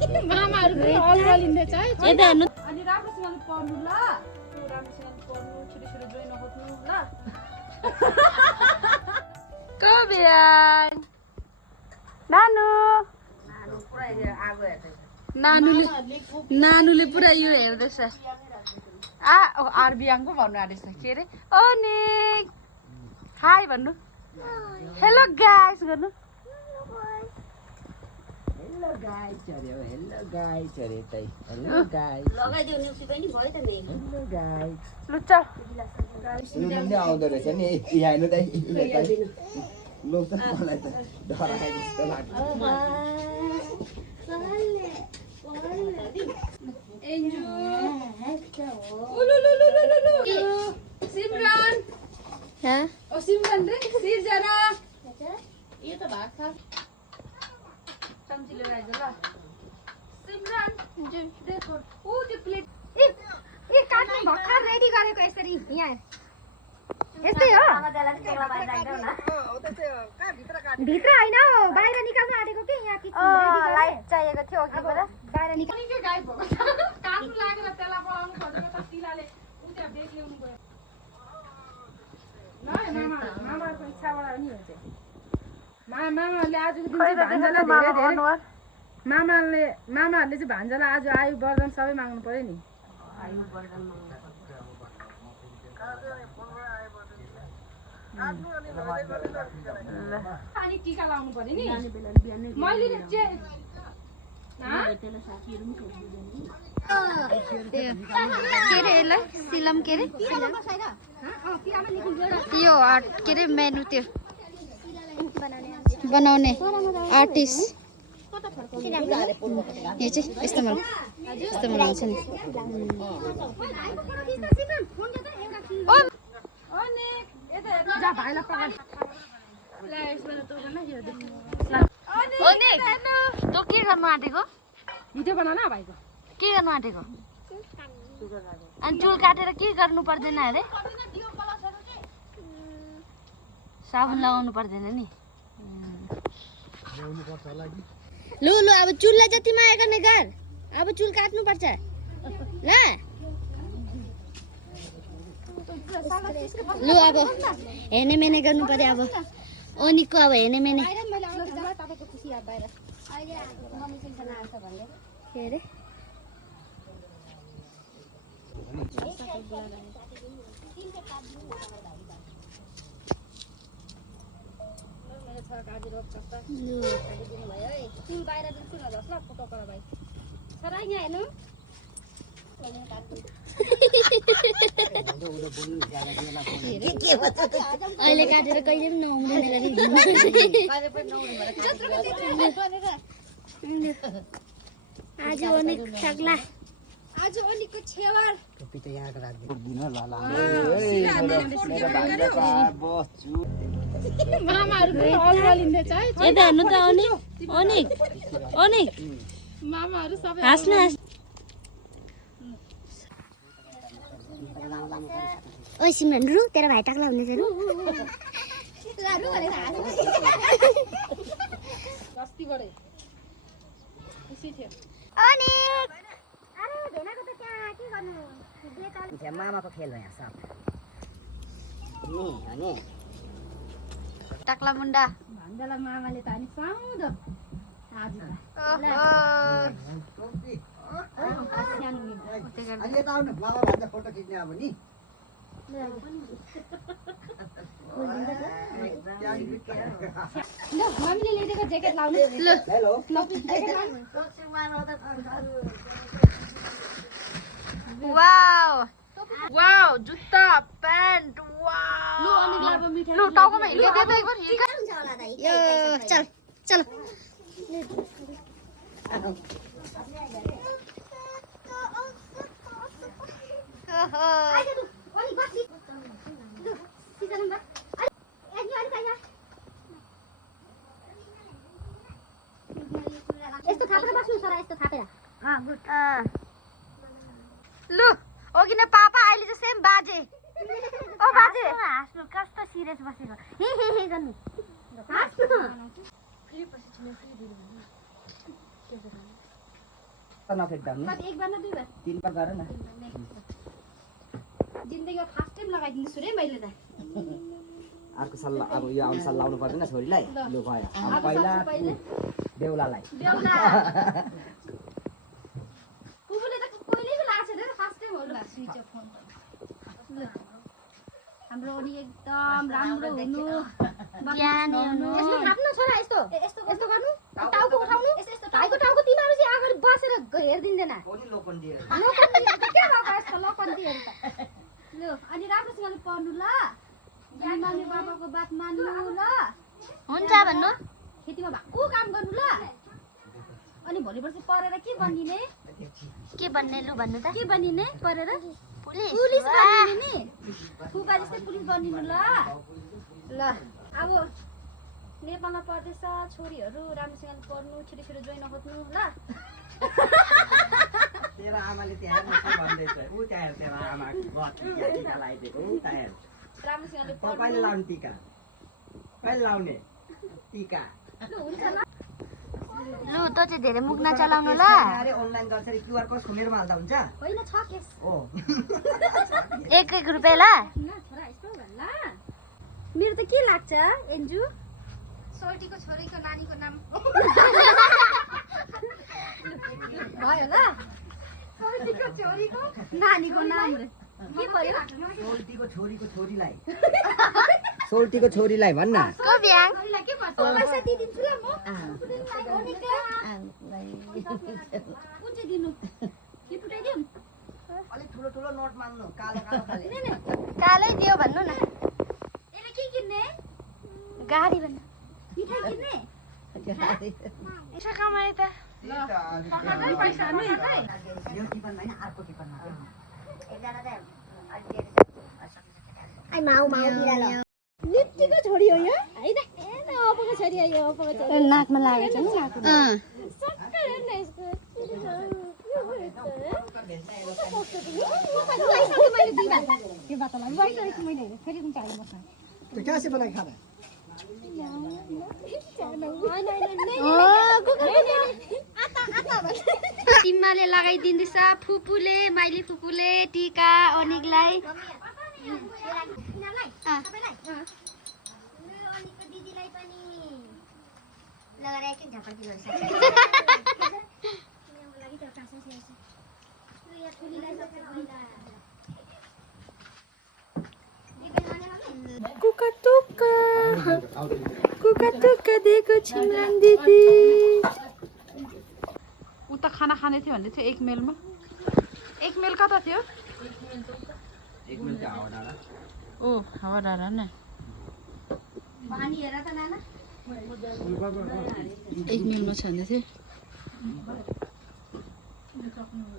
मामाहरुको अलबलिँदैछ है यता हेर्नु अनि राम्रोसँग पढ्नु ल राम्रोसँग पढ्नु छिटो जोइन नहोत्नु ल कबियान नानु नानुले पुरा यो हेर्दैछ आरबियाङको भन्नु आँटेछ के अरे अनिक हाई भन्नु हेलो गाइस गर्नु हेलो गाइस अरे तै हेलो गाइस लगाइदेऊ न्युसी पनि भयो त नि हेलो गाइस लु चल रुमले आउँदो रहेछ नि यहाँ हेर्नु दाइ लोक त मलाई त डराए जस्तो लाग्यो सिमरन ओ सिमरन रे सिर्जना यो त भात खा चम्ची लिएर आइज ल सिमरन देखो ओ त्यो प्लेट ए काट्ने भर्खर रेडी गरेको यसरी यहाँ यस्तै हो भित्र हैन बाहिर निकाल्नु आटेको के यहाँ किचन रेडी गरे लाइट चाहिएको थियो अघि बडा बाहिर निकाल्नु के गाई भएको काट्नु लागेर तेला पलाउनु खोजेको त तिलाले उता बेच ल्याउनु गयो ल मामाको इच्छाबाट नि हो चाहिँ मामाले आजको दिन चाहिँ भान्जालाई धेरै मामाहरूले चाहिँ भान्जालाई आज आयु वर्धन सबै माग्नु पर्यो नि आयु वर्धन अनि टीका लाउनु पर्यो नि मैले के रे यसलाई सिलम के रे यो आर्ट के रे मेनु त्यो बनाउने आर्टिस्ट यो चाहिँ यस्तो बनाउँछ नि तँ के गर्नु आँटेको भिडियो बनाउन भाइको के गर्नु आँटेको अनि चुल काटेर के गर्नु पर्दैन अरे साबुन लगाउनु पर्दैन नि लु लु अब चुललाई जति माया गर्ने गर अब चुल काट्नु पर्छ ल लु अब हेर्ने मेने गर्नु पर्यो अब ओनीको अब हेर्ने मेने के अरे अहिले काटेर कहिले पनि नहुँदैन आज अनिक सक्ला आज अनिकको छेवर टोपी त यहाँ राख्दिनु दिन लाला मामाहरुको अलबलिँदैछ है यता हेर्नु त अनिक मामाहरु सबै हाँस्नु ओइ सिमरन रु तेरो भाइ टाक्ला हुँदैछ रु गस्ती गरे खुसी थियो अनिक अरे भेनाको त त्यहाँ के गर्नु त्यहाँ मामाको खेल हो यहाँ सब नि अनि टाक्ला मुन्डा भन्दालाई मामाले त अनि साउँदो आज अहिले त आउनु मामा भन्दा फोटो खिच्ने अब नि ल मम्मीले ल्याइदिएको ज्याकेट लाउनु ल हेलो वाउ वाउ जुत्ता प्यान्ट वाउ लु अनिकलाई अब मिठाई लु टाउकोमा हिँड्दै दे त एक बार हुन्छ होला दाइ यो चल चल ओहो अनिक बस्सी लु सिजन बा अनि अनिक आइया यस्तो थापेर बस्नु सरा यस्तो थापेर गुड लु ओगी ने पापा अहिले चाहिँ सेम बाजे ओ बाजे हाँस्नु कस्तो सिरियस बसेको हे हे हे गर्नु हाँस्नु फेरि पछि छिमे फेरि दिनु नफेक्दा नि कति एक बार न दुई बार 3 बार गर न जिन्दगीमा फर्स्ट टाइम लगाइदिन्छु रे मैले त अर्को साल अब यो आउने साल लाउनु पर्दैन छोरीलाई लु भयो अब पहिला देउलालाई बेहुला पुपुले त कहिले पो लाग्छ रे फर्स्ट टाइम हो ल स्विच अफ फोन ल हाम्रो अनि एकदम राम्रो हुनु ज्ञानी हुनु यस्तो थाप्नु छोरा यस्तो यस्तो यस्तो गर्नु टाउको उठाउनु यस्तो भाइको टाउको तिमीहरु चाहिँ अगाडि बसेर हेर्दिँदैन पनि लोकन दिएर के भएको यस्तो लोकन्तीहरु त ल अनि राम्रोसँगले पढ्नु ल मम्मी बाबाको बात मान्नु ल हुन्छ भन्नु खेतीमा भएको काम गर्नु ल अनि भोलि पर्सि पढेर के बनिने के भन्ने लु भन्नु त के बनिने पढेर पुलिस पुलिस बनिने नि फुपा जस्तै पुलिस बनिनु ल ल अब नेपालमा पढ्दैछ छोरीहरू राम्रोसँगले पढ्नु छिटो जोइन खोज्नु ल तेरो आमाले त्यहाँ नसे भन्दैछ उ त्यहाँ तेरो आमा गति टिका लगाइदिएको उ त्यहाँ राम्रोसँगले तपाईले लाउने टिका कहिले लाउने टिका पढ्नु हुन्छ ल लु त चाहिँ धेरै मुख नचलाउनु ल अरे अनलाइन गर्छ क्युआर कोड खुलेर माल्दा हुन्छ होइन छ केस ओ 1 रुपैयाँ ल न छोरा यस्तो भन्ला मेरो त के लाग्छ एन्जु सोल्टीको छोरीको नानीको नाम भयो ल सोल्टीको छोरीको नानीको नाम रे के पर्यो सोल्टीको छोरीको छोरीलाई सोल्टीको छोरीलाई भन्न को ब्याङ छोरीलाई के भन्छ पैसा दिदिन्छु ल म कुन चाहिँ दिनु के पुटाइदिउँ अलि ठुलो ठुलो नोट मान्नु कालो कालो खाले कालै दियो भन्नु न यसले के किन्ने गाडी भन्नु मिठाई किन्ने पैसा कमाए त पकादै पैसा नि यो टिपनमा हैन अर्को टिपनमा आई माउ माउ बिरालो लिप्टीको छोरी हो यो हैन ए न अबको छोरी हो यो अबको छोरी नाकमा लागेछ नि नाकमा सक्कै हेर्न यसको तो कैसे बनाई खाना तिम्माले लगाइदिँदैछ फुपूले माइली फुपूले टीका अनिकलाई दिदीलाई पनि लगाएर एकछिन झपड्की गर्छ कुका दिएको छिमरान दिदी उता खाना खाँदै थियो भन्दै थियो 1 मेलमा 1 मेल कता थियो 1 मिल त हावा डाँडा ओ हावा डाँडा न पानी हेर त नाना 1 मेलमा छँदै थियो